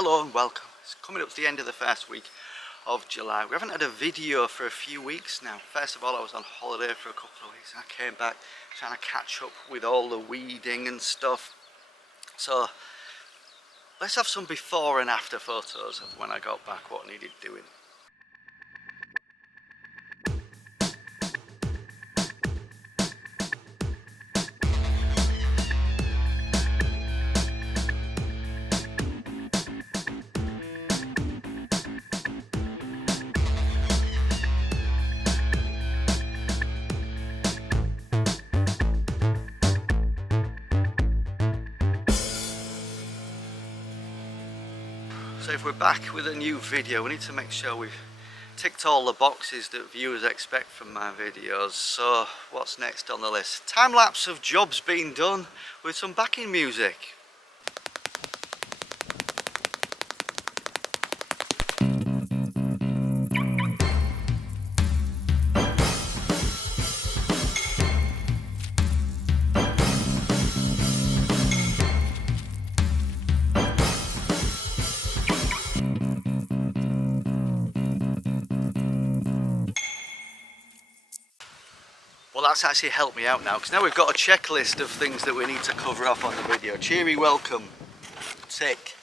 Hello and welcome. It's coming up to the end of the first week of July. We haven't had a video for a few weeks now. First of all, I was on holiday for a couple of weeks and I came back trying to catch up with all the weeding and stuff. So let's have some before and after photos of when I got back, what needed doing. So if we're back with a new video, we need to make sure we've ticked all the boxes that viewers expect from my videos. So what's next on the list? Time lapse of jobs being done with some backing music. Well, that's actually helped me out now, because now we've got a checklist of things that we need to cover off on the video. Cheery welcome, tick.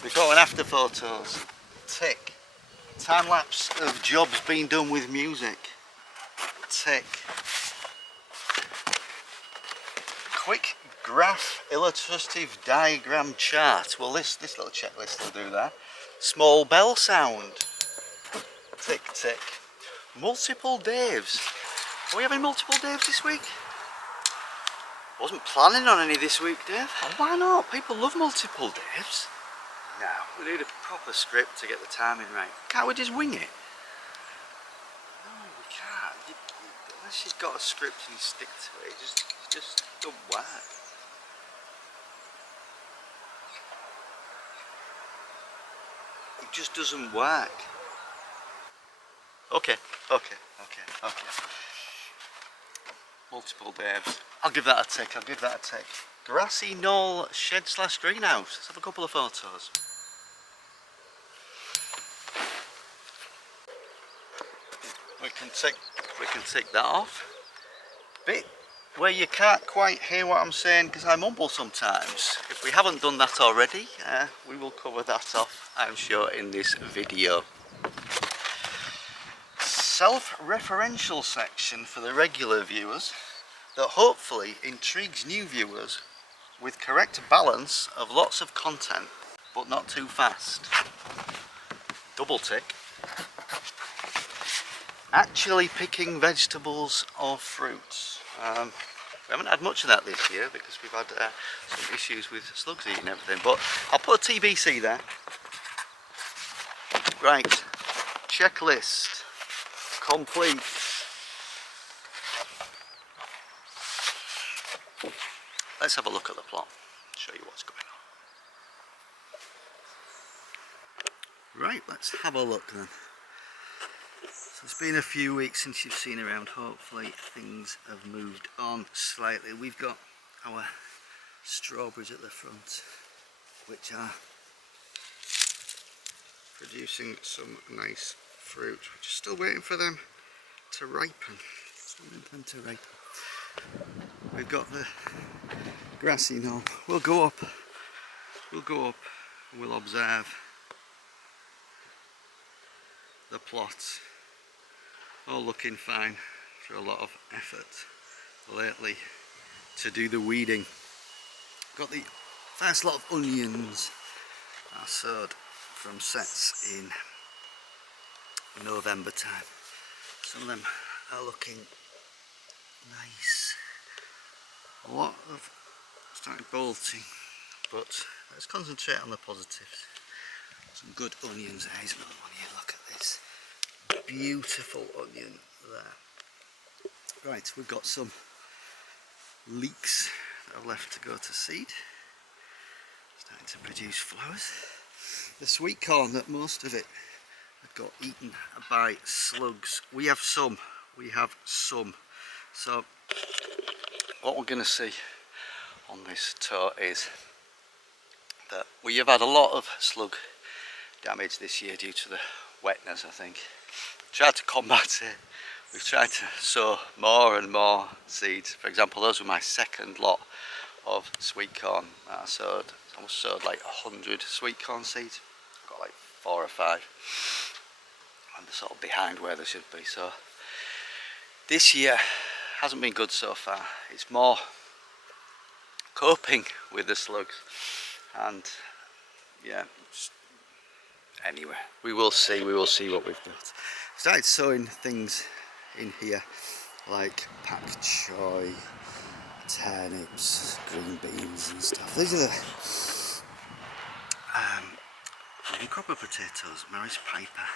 Before and after photos, tick. Time lapse of jobs being done with music, tick. Quick graph illustrative diagram chart. Well, this little checklist will do that. Small bell sound, tick tick. Multiple Daves. Are we having multiple Daves this week? Wasn't planning on any this week, Dave. Oh, why not? People love multiple Daves. No, we need a proper script to get the timing right. Can't we just wing it? No, we can't. Unless you've got a script and you stick to it, it just don't work. It just doesn't work. Okay. Multiple Daves. I'll give that a tick, Grassy knoll shed / greenhouse. Let's have a couple of photos. We can tick that off. Bit where you can't quite hear what I'm saying because I mumble sometimes. If we haven't done that already, we will cover that off, I'm sure, in this video. Self-referential section for the regular viewers that hopefully intrigues new viewers with correct balance of lots of content but not too fast. Double tick. Actually picking vegetables or fruits. We haven't had much of that this year because we've had some issues with slugs eating everything, but I'll put a TBC there. Right, checklist complete. Let's have a look at the plot, show you what's going on. Right, let's have a look then. So it's been a few weeks since you've seen around. Hopefully things have moved on slightly. We've got our strawberries at the front, which are producing some nice fruit. We're just still waiting for them to ripen. We've got the grassy knoll. We'll go up and we'll observe the plot. All looking fine for a lot of effort lately to do the weeding. Got the first lot of onions are sowed from sets in November time. Some of them are looking nice. A lot of started bolting, but let's concentrate on the positives. Some good onions. There's another one here. Look at this beautiful onion there. Right, we've got some leeks that are left to go to seed, starting to produce flowers. The sweet corn, that most of it had got eaten by slugs. We have some. So what we're going to see on this tour is that we have had a lot of slug damage this year due to the wetness, I think. Tried to combat it. We've tried to sow more and more seeds. For example, those were my second lot of sweet corn that I sowed. I almost sowed like 100 sweet corn seeds. I've got like 4 or 5. And they're sort of behind where they should be. So this year hasn't been good so far. It's more coping with the slugs. And yeah, anyway, we will see what we've got. Started sowing things in here like pak choy, turnips, green beans and stuff. These are the main crop of potatoes, Maris Piper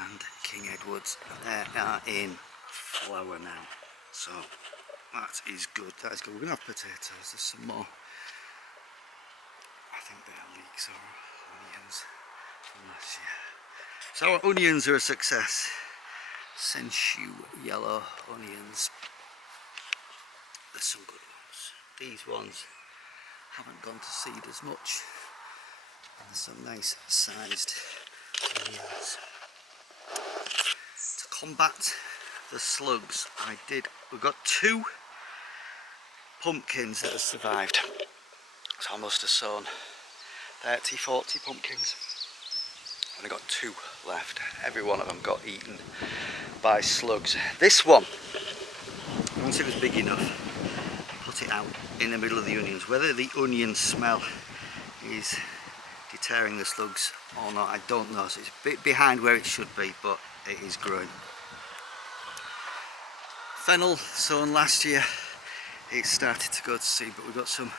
and King Edwards. They are in flower now, so that is good. That is good. We're gonna have potatoes. There's some more. I think they're leeks or onions from last year. So our onions are a success. Sensu yellow onions. There's some good ones. These ones haven't gone to seed as much. And there's some nice sized onions. To combat the slugs, we've got 2 pumpkins that have survived. So I must have sown 30, 40 pumpkins. Only got 2 left. Every one of them got eaten by slugs. This one, once it was big enough, put it out in the middle of the onions. Whether the onion smell is deterring the slugs or not, I don't know. So it's a bit behind where it should be, but it is growing. Fennel sown last year, it started to go to seed, but we've got some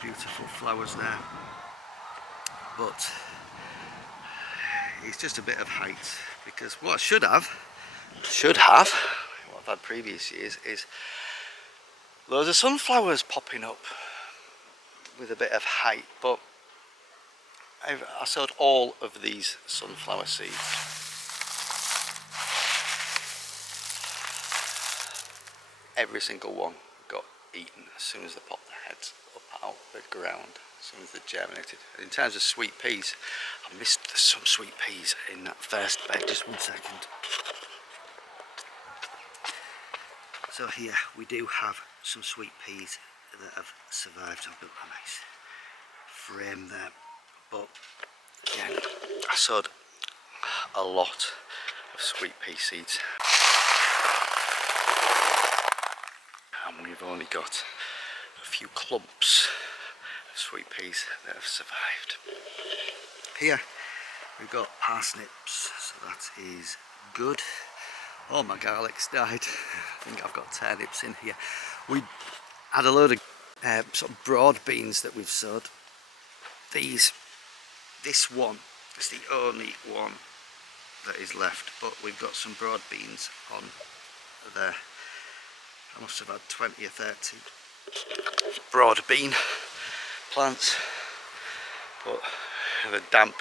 beautiful flowers there. But it's just a bit of height, because what I should have, what I've had previous years, is loads of sunflowers popping up with a bit of height. But I sowed all of these sunflower seeds. Every single one got eaten as soon as they popped their heads up out the ground, as soon as they germinated. In terms of sweet peas, I missed some sweet peas in that first bed. Just one second. So here we do have some sweet peas that have survived. I've built a nice frame there. But again, I sowed a lot of sweet pea seeds. And we've only got a few clumps of sweet peas that have survived. Here we've got parsnips, so that is good. All my garlic's died. I think I've got turnips in here. We had a load of sort of broad beans that we've sowed. This one is the only one that is left, but we've got some broad beans on there. I must have had 20 or 30 broad bean plants, but the damp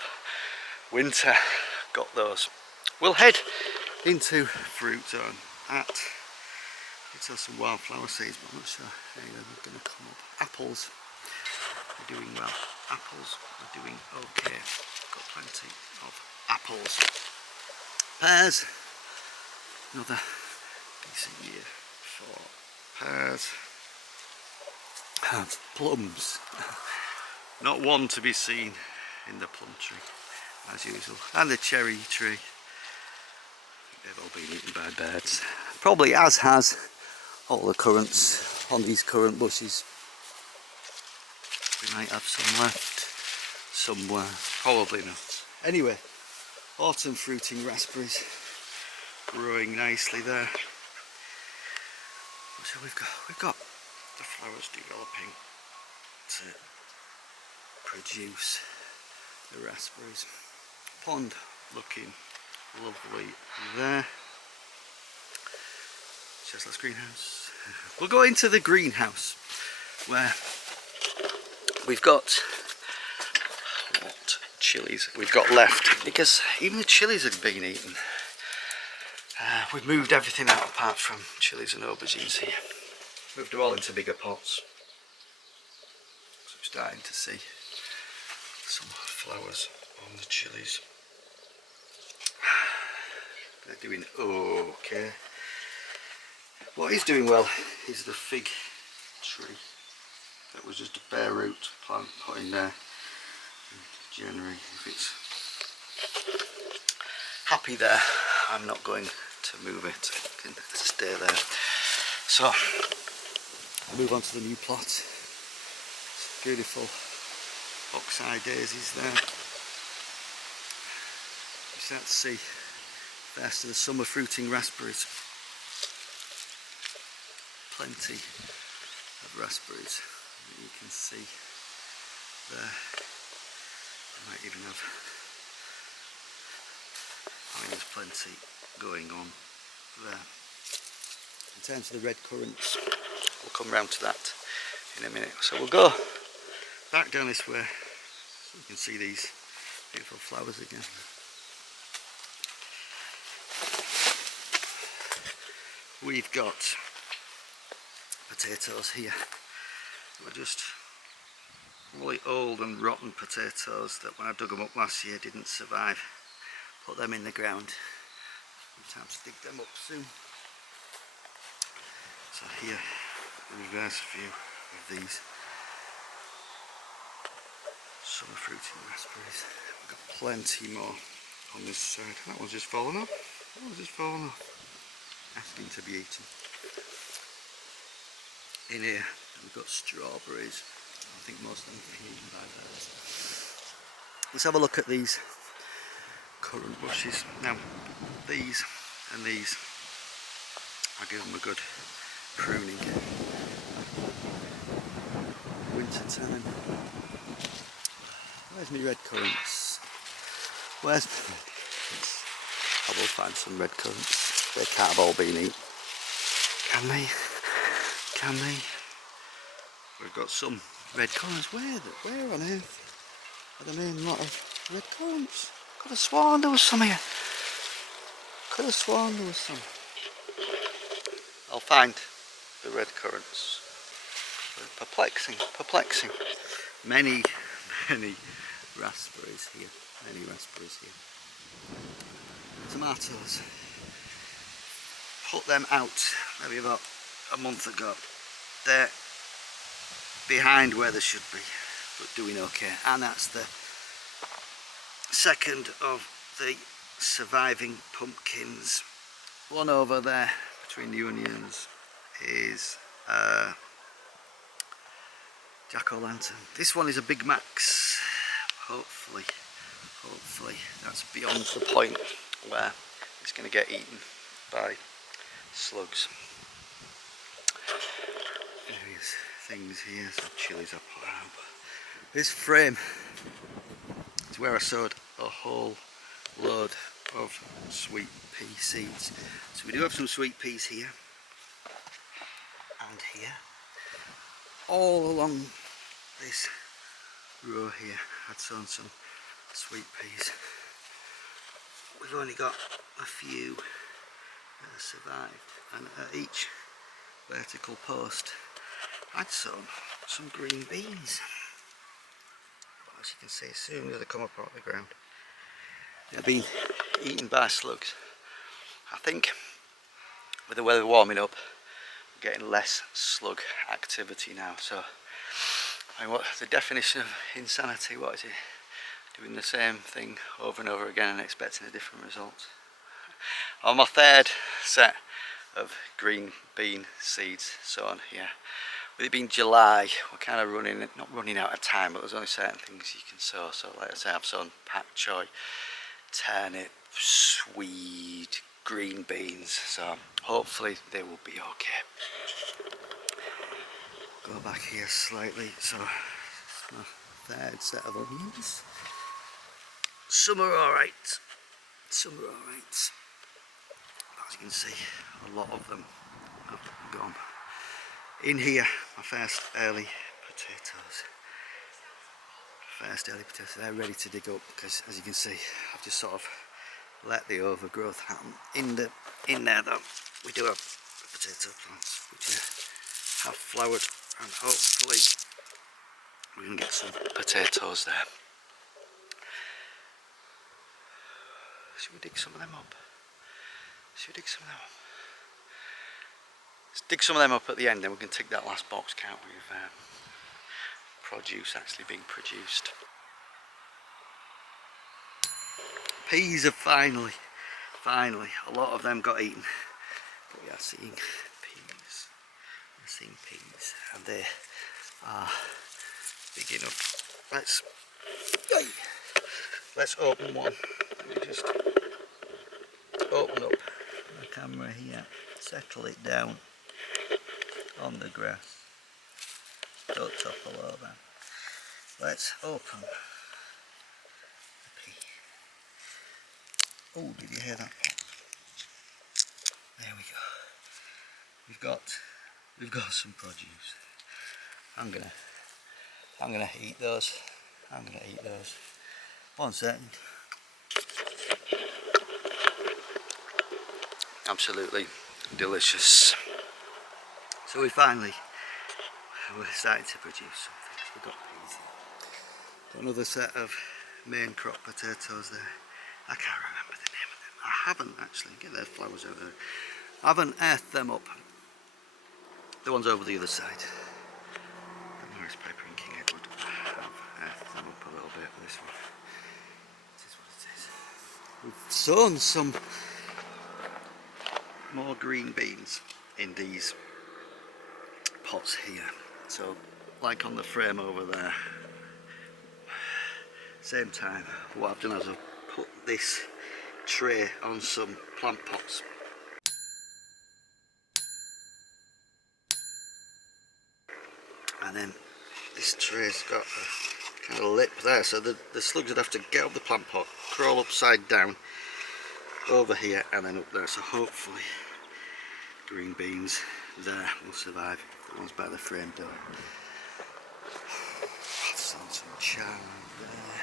winter got those. We'll head into fruit zone it's some wildflower seeds, but I'm not sure any of them are going to come up. Apples are doing well. Apples are doing okay. Got plenty of apples. Pears, another decent year for pears. Plums, not one to be seen in the plum tree as usual, and the cherry tree. They've all been eaten by birds, probably, as has all the currants on these currant bushes. We might have some left somewhere, probably not. Anyway, autumn fruiting raspberries growing nicely there. So we've got the flowers developing to produce the raspberries. Pond looking lovely there. Chestnut's greenhouse. We'll go into the greenhouse where we've got what chilies we've got left, because even the chilies had been eaten. We've moved everything out apart from chilies and aubergines here. Moved them all into bigger pots. So we're starting to see some flowers on the chilies. They're doing okay. What is doing well is the fig tree. That was just a bare root plant put in there in January. If it's happy there, I'm not going to move it. It can stay there. So I'll move on to the new plot. Beautiful oxeye daisies there. You start to see first of the summer fruiting raspberries. Plenty of raspberries that you can see there. I might even have, there's plenty going on there. In terms of the red currants, we'll come round to that in a minute. So we'll go back down this way so you can see these beautiful flowers again. We've got potatoes here. We're just really old and rotten potatoes that when I dug them up last year didn't survive. Put them in the ground. Time to dig them up soon. So here, a reverse view of these summer fruiting raspberries. We've got plenty more on this side. That one's just fallen off. That one's just fallen off. Asking to be eaten. In here we've got strawberries. I think most of them have been eaten by birds. Let's have a look at these currant bushes. Now these and these, I'll give them a good pruning. Winter time. Where's my red currants? Where's my red currants? I will find some red currants. They can't have all been eaten. Can they? Can they? We've got some red currants. Where on earth are the main lot of red currants? Could have sworn there was some here. Could have sworn there was some. I'll find the red currants. Perplexing, perplexing. Many raspberries here. Many raspberries here. Tomatoes. Put them out maybe about a month ago. They're behind where they should be, but doing okay. And that's the second of the surviving pumpkins. One over there between the onions is jack-o'-lantern. This one is a Big Max. Hopefully that's beyond the point where it's going to get eaten by slugs. Various things here, some chilies I put out. This frame is where I sowed a whole load of sweet pea seeds. So we do have some sweet peas here and here. All along this row here I'd sown some sweet peas. We've only got a few that have survived, and at each vertical post I'd sown some green beans. But as you can see, as soon as they come up out of the ground, they've been eaten by slugs. I think with the weather warming up, we're getting less slug activity now. So, I mean, what the definition of insanity? What is it? Doing the same thing over and over again and expecting a different result. On my third set of green bean seeds sown here. With it being July, we're kind of not running out of time, but there's only certain things you can sow. So like I say, I've sown pak choy, turnip, swede, green beans, so hopefully they will be okay. Go back here slightly, so it's my third set of onions. Some are alright, some are alright. As you can see, a lot of them have gone. In here, my first early potatoes. They're ready to dig up because, as you can see, I've just sort of let the overgrowth happen. In there though, we do have potato plants which have flowered, and hopefully we can get some potatoes there. Should we dig some of them up? Should we dig some of them up? Let's dig some of them up at the end, then we can tick that last box count with produce actually being produced. Peas have finally, a lot of them got eaten. But we are seeing peas. We're seeing peas, and they are big enough. Let's open one. Let me just open up the camera here, settle it down on the grass. Don't topple over. Let's open the pea. Oh, did you hear that pop? There we go. We've got some produce. I'm gonna eat those. One second. Absolutely delicious. So we're starting to produce something. We've got peas. Got another set of main crop potatoes there. I can't remember the name of them. I haven't actually. Get their flowers out there. I haven't earthed them up. The ones over the other side. The Morris Piper and King Edward. I've earthed them up a little bit with this one. It is what it is. We've sown some more green beans in these pots here. So, like on the frame over there, same time, what I've done is I've put this tray on some plant pots. And then this tray's got a kind of lip there, so the slugs would have to get up the plant pot, crawl upside down over here and then up there. So hopefully green beans there will survive. The ones by the frame don't. I've sown some chard there.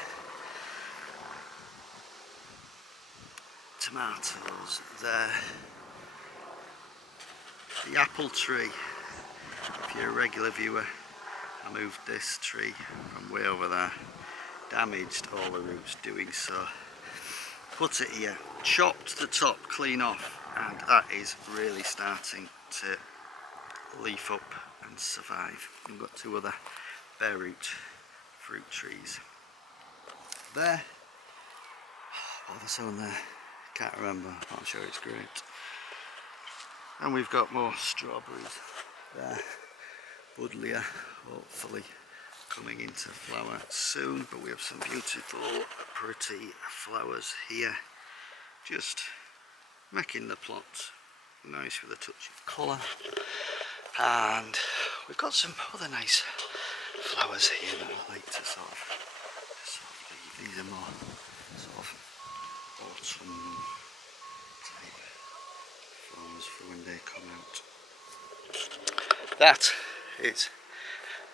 Tomatoes there. The apple tree, if you're a regular viewer, I moved this tree from way over there, damaged all the roots doing so. Put it here, chopped the top clean off, and that is really starting to leaf up and survive. We've got two other bare root fruit trees. There, what have I sown there? Can't remember, I'm sure it's great. And we've got more strawberries there. Buddleia, hopefully coming into flower soon, but we have some beautiful pretty flowers here, just making the plot nice with a touch of colour. And we've got some other nice flowers here that I like to sort of leave. These are more sort of autumn type flowers for when they come out. That is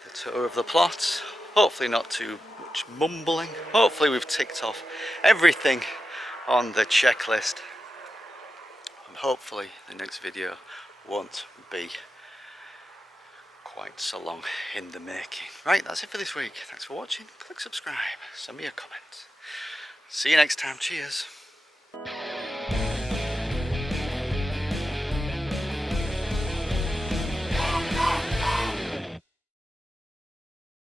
the tour of the plot. Hopefully not too much mumbling. Hopefully we've ticked off everything on the checklist. And hopefully the next video won't be quite so long in the making. Right, that's it for this week. Thanks for watching. Click subscribe. Send me a comment. See you next time. Cheers.